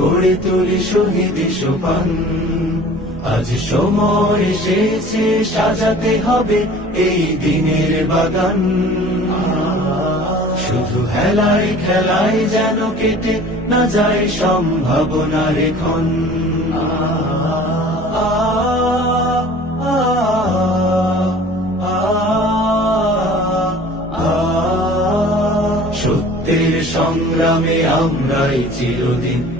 গড়ে তুলি শহীদি সোপান। আজ সময় এসেছে, সাজাতে হবে এই দিনের বাগান। শুধু হেলায় খেলায় যেন কেটে না যায় সম্ভাবনার এখন। সত্যের সংগ্রামে আমরাই চিরদিন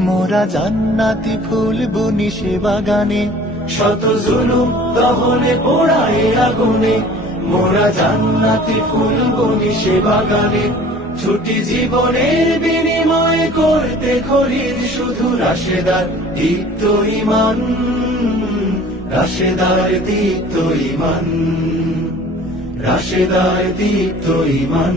মোরা জান্নাতি ফুল বুনি সে বাগানে। শত জুলুম দহনে পোড়ায় আগুনে। মোরা জান্নাতি ফুল বনি সে বাগানে। ছুটি জীবনের বিনিময় করতে খরিদ শুধু রাশেদার দীপ্ত ইমান। রাশেদার দীপ্ত ইমান। রাশেদার দীপ্ত ইমান।